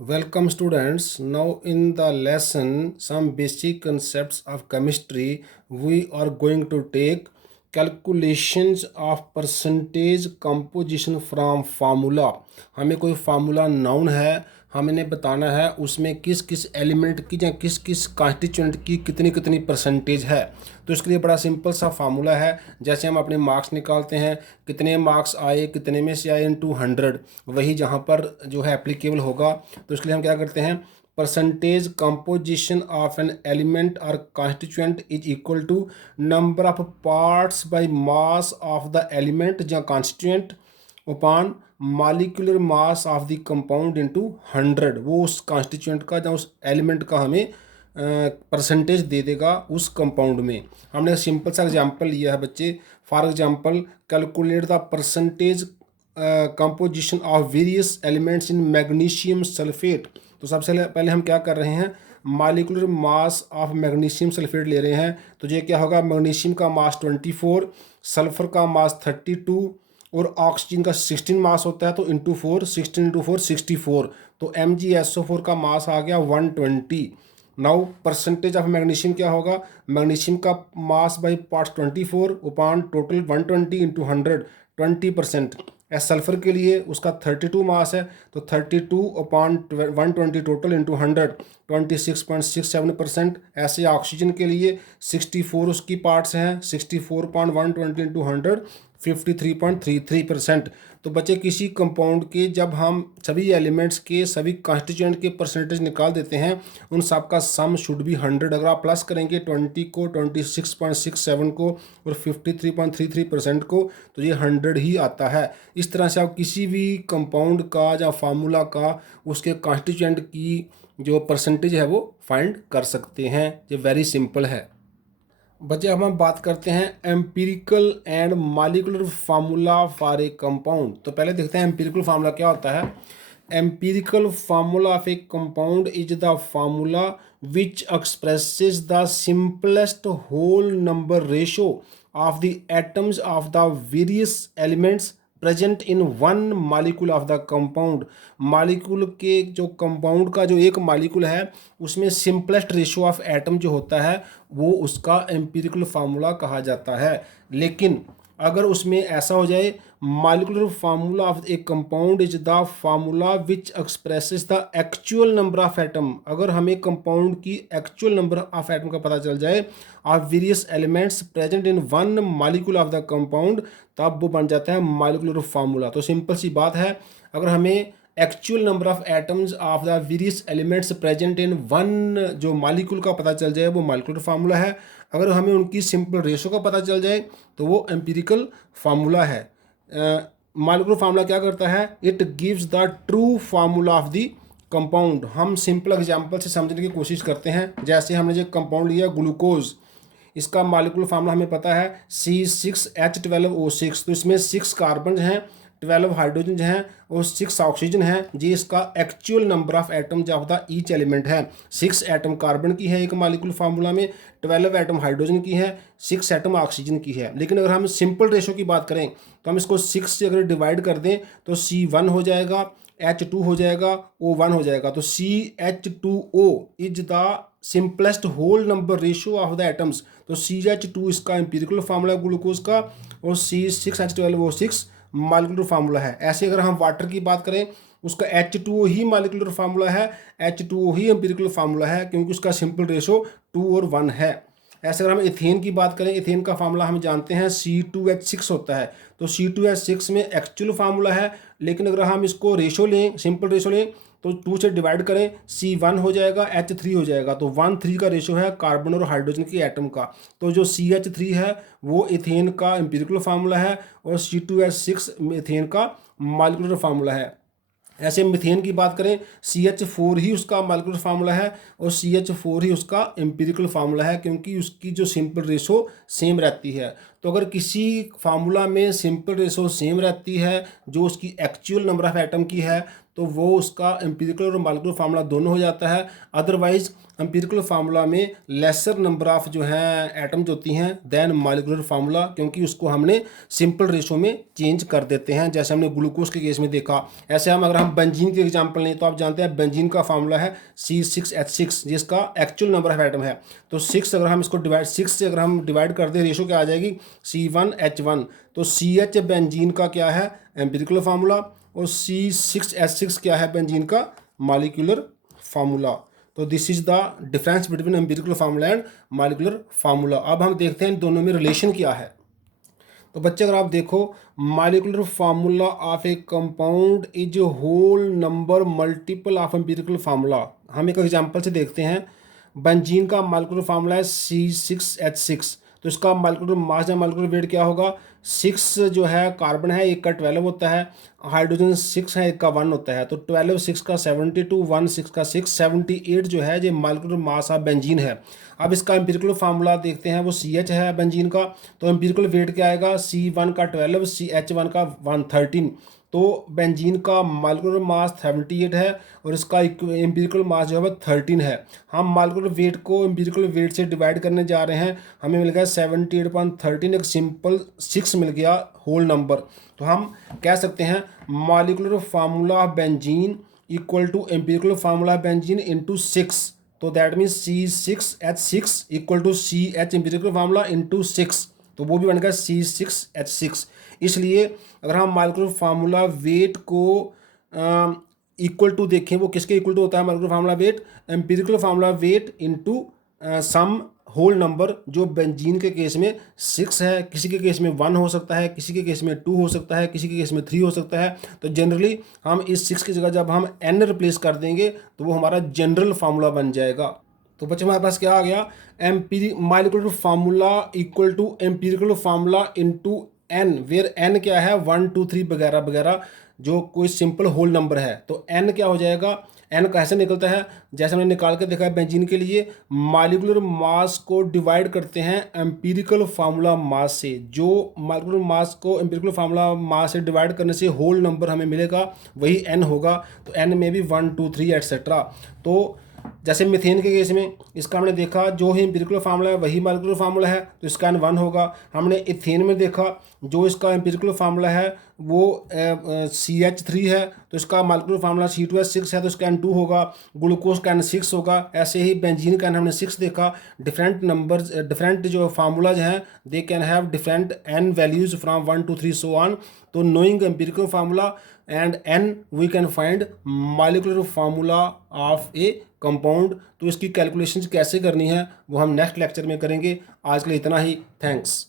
Welcome students. Now in the lesson some basic concepts of chemistry we are going to take calculations of percentage composition from formula। हमें कोई formula noun है, हमें बताना है उसमें किस किस एलिमेंट की या किस किस कॉन्स्टिट्यूएंट की कितनी कितनी परसेंटेज है। तो इसके लिए बड़ा सिंपल सा फार्मूला है। जैसे हम अपने मार्क्स निकालते हैं, कितने मार्क्स आए, कितने में से आए इनटू 100, वही जहाँ पर जो है एप्लीकेबल होगा। तो इसके लिए हम क्या करते हैं, percentage composition of an element और constituent is equal to number of parts by mass of the element या constituent upon molecular mass of the compound into 100। वो उस कॉन्स्टिट्यूएंट का या उस एलिमेंट का हमें परसेंटेज दे देगा उस कंपाउंड में। हमने सिंपल सा एग्जांपल लिया है बच्चे। For example calculate the percentage composition of various elements in magnesium sulphate. तो सबसे पहले हम क्या कर रहे हैं, molecular mass of magnesium sulphate ले रहे हैं। तो ये क्या होगा, मैग्नीशियम का मास 24, सल्फर का मास 32 और ऑक्सीजन का 16 मास होता है। तो इंटू 4, 16 इंटू 4 64। तो MgSO4 का मास आ गया 120। नाउ परसेंटेज ऑफ मैग्नीशियम क्या होगा, मैग्नीशियम का mass by parts 24 upon total 120 into 100 20%। Sulphur के लिए उसका 32 मास है, तो 32 अपॉन 120 टोटल इंटू 100 26.67%। ऐसे ऑक्सीजन के लिए 64 उसकी पार्ट्स हैं, 64 अपॉन 120 इंटू 100 53.33%। तो बच्चे किसी कंपाउंड के जब हम सभी एलिमेंट्स के सभी कॉन्स्टिट्यूएंट के परसेंटेज निकाल देते हैं, उन सब का सम शुड बी 100। अगर आप प्लस करेंगे 20 को, 26.67 को और 53.33% को, तो ये 100 ही आता है। इस तरह से आप किसी भी कंपाउंड का या फार्मूला का उसके कॉन्स्टिट्यूएंट की जो परसेंटेज है वो फाइंड कर सकते हैं। ये वेरी सिंपल है बच्चे। अब हम बात करते हैं empirical and molecular formula for a compound. तो पहले देखते हैं एम्पिरिकल फार्मूला क्या होता है। Empirical formula of a compound is the formula which expresses the simplest whole number ratio of the atoms of the various elements present in one molecule of the compound. Molecule के जो compound का जो एक molecule है उसमें simplest ratio of atom जो होता है वो उसका एम्पिरिकल फार्मूला कहा जाता है। लेकिन अगर उसमें ऐसा हो जाए, molecular formula of a compound is the formula which expresses the actual number of atom. अगर हमें कंपाउंड की एक्चुअल नंबर ऑफ एटम का पता चल जाए of various elements present in one molecule of the compound, तब वो बन जाता है मालिकुलर फार्मूला। तो सिंपल सी बात है, अगर हमें actual number of atoms of the various elements present in one जो मालिक्यूल का पता चल जाए वो मालिकुलर फार्मूला है। अगर हमें उनकी सिंपल रेशो का पता चल जाए तो वो एम्पिरिकल फार्मूला है। मालिकुलर फार्मूला क्या करता है, it gives the true formula of the compound. हम सिंपल एग्जांपल से समझने की कोशिश करते हैं। जैसे हमने जो कंपाउंड लिया ग्लूकोज, इसका मालिकुलर फार्मूला हमें पता है C6H12O6। तो इसमें 6 कार्बन हैं, 12 हाइड्रोजन हैं और 6 ऑक्सीजन हैं। जी इसका एक्चुअल नंबर ऑफ एटम जो होता है ईच एलिमेंट है। 6 एटम कार्बन की है एक मालिकुलर फार्मूला में, 12 एटम हाइड्रोजन की है, 6 एटम ऑक्सीजन की है। लेकिन अगर हम सिंपल रेशो की बात करें तो हम इसको 6 से अगर डिवाइड कर दें तो C1 हो जाएगा, H2 हो जाएगा, O1 हो जाएगा। तो CH2O is the simplest whole number ratio of the atoms. तो CH2 इसका एम्पिरिकल फार्मूला ग्लूकोज का और C6H12O6 मालिकुलर फार्मूला है। ऐसे अगर हम वाटर की बात करें उसका H2O ही मालिकुलर फार्मूला है, H2O ही एम्पिरिकल फार्मूला है क्योंकि उसका सिंपल रेशो 2 और 1 है। ऐसे अगर हम इथेन की बात करें, इथेन का फार्मूला हम जानते हैं C2H6 होता है। तो C2H6 में एक्चुअल फार्मूला है, लेकिन अगर हम इसको रेशो लें, सिंपल रेशो लें तो 2 से डिवाइड करें, C1 हो जाएगा, H3 हो जाएगा। तो 1:3 का रेशो है कार्बन और हाइड्रोजन की एटम का। तो जो CH3 है वो इथेन का एम्पिरिकल फार्मूला है और C2H6 इथेन का मालिकुलर फार्मूला है। ऐसे मिथेन की बात करें, CH4 ही उसका मालिकुलर फार्मूला है और CH4 ही उसका एम्पिरिकल फार्मूला है क्योंकि उसकी जो सिंपल रेशो सेम रहती है। तो अगर किसी फार्मूला में सिंपल रेशो सेम रहती है जो उसकी एक्चुअल नंबर ऑफ एटम की है, तो वो उसका एम्पिरिकल और मॉलिक्यूलर फार्मूला दोनों हो जाता है। अदरवाइज एम्पिरिकल फार्मूला में लेसर नंबर ऑफ जो हैं एटम्स होती हैं देन मॉलिक्यूलर फार्मूला, क्योंकि उसको हमने सिंपल रेशो में चेंज कर देते हैं, जैसे हमने ग्लूकोज के केस में देखा। ऐसे अगर हम बेंजीन के एग्जाम्पल लें तो आप जानते हैं बेंजीन का फार्मूला है C6H6, जिसका एक्चुअल नंबर ऑफ एटम है। तो 6 अगर हम इसको डिवाइड 6 से अगर हम डिवाइड कर दें रेशो क्या आ जाएगी C1H1। तो CH बेंजीन का क्या है एम्पिरिकल फार्मूला और C6H6 क्या है बेंजीन का मॉलिक्यूलर फार्मूला। तो this is the difference between empirical formula and molecular formula. अब हम देखते हैं दोनों में रिलेशन क्या है। तो बच्चे अगर आप देखो molecular formula of a compound is whole number multiple of empirical formula. हम एक एग्जांपल से देखते हैं। बेंजीन का मॉलिक्यूलर फार्मूला है C6H6, तो इसका मॉलिक्यूलर मास या मॉलिक्यूलर वेट क्या होगा। 6 जो है कार्बन है, एक का 12 होता है, हाइड्रोजन 6 है, एक का 1 होता है। तो 12 6 का 72, 1 6 का 6, 78 जो है ये मॉलिक्यूलर मास ऑफ बेंजीन है। अब इसका एम्पिरिकल फार्मूला देखते हैं, वो CH है बेंजीन का, तो एम्पिरिकल वेट क्या आएगा C1 का 12, CH1 का 113। तो बेंजीन का मॉलिक्यूलर मास 78 है और इसका एम्पिरिकल मास जो है वो 13 है। हम मॉलिक्यूलर वेट को एम्पिरिकल वेट से डिवाइड करने जा रहे हैं, हमें मिल गया 78.13, एक सिंपल 6 मिल गया होल नंबर। तो हम कह सकते हैं molecular formula of benzene equal to empirical formula benzene into 6। तो that means C6H6 equal to CH empirical formula into 6, तो वो भी बन गया C6H6। इसलिए अगर हम मॉलिक्यूलर फार्मूला वेट को इक्वल टू देखें, वो किसके इक्वल टू होता है molecular formula weight, empirical formula weight into some whole number. जो बेंजीन के केस में 6 है, किसी के केस में 1 हो सकता है, किसी के केस में 2 हो सकता है, किसी के केस में 3 हो सकता है। तो जनरली हम इस 6 की जगह जब हम n रिप्लेस कर देंगे तो वो हमारा जनरल फार्मूला बन जाएगा। तो बच्चे हमारे पास क्या आ गया, molecular formula equal to empirical formula into n, where n क्या है 1 2 3 वगैरह वगैरह, जो कोई सिंपल होल नंबर है। तो n क्या हो जाएगा, n कैसे निकलता है, जैसे हमने निकाल के देखा है बेंजीन के लिए, मॉलिक्यूलर मास को डिवाइड करते हैं एम्पिरिकल फार्मूला मास से। जो मॉलिक्यूलर मास को एम्पिरिकल फार्मूला मास से डिवाइड करने से होल नंबर हमें मिलेगा वही n होगा। तो n में भी 1 2 3 एट्सेट्रा। तो जैसे मीथेन के केस में इसका हमने देखा जो ही एम्पिरिकल फार्मूला है वही मॉलिक्यूलर फार्मूला है, तो इसका n 1 होगा। हमने इथेन में देखा जो इसका एम्पिरिकल फार्मूला है वो CH3 है, तो इसका मॉलिक्यूलर फार्मूला C2H6 है, तो इसका n 2 होगा। ग्लूकोज का n 6 होगा। ऐसे ही बेंजीन का n हमने 6 देखा। डिफरेंट नंबर्स, डिफरेंट जो फार्मूलाज हैं they can have different n values from 1 2 3 so on. तो knowing empirical formula and n we can find molecular formula of a compound. तो इसकी कैलकुलेशन कैसे करनी है वो हम नेक्स्ट लेक्चर में करेंगे। आज के लिए इतना ही, थैंक्स।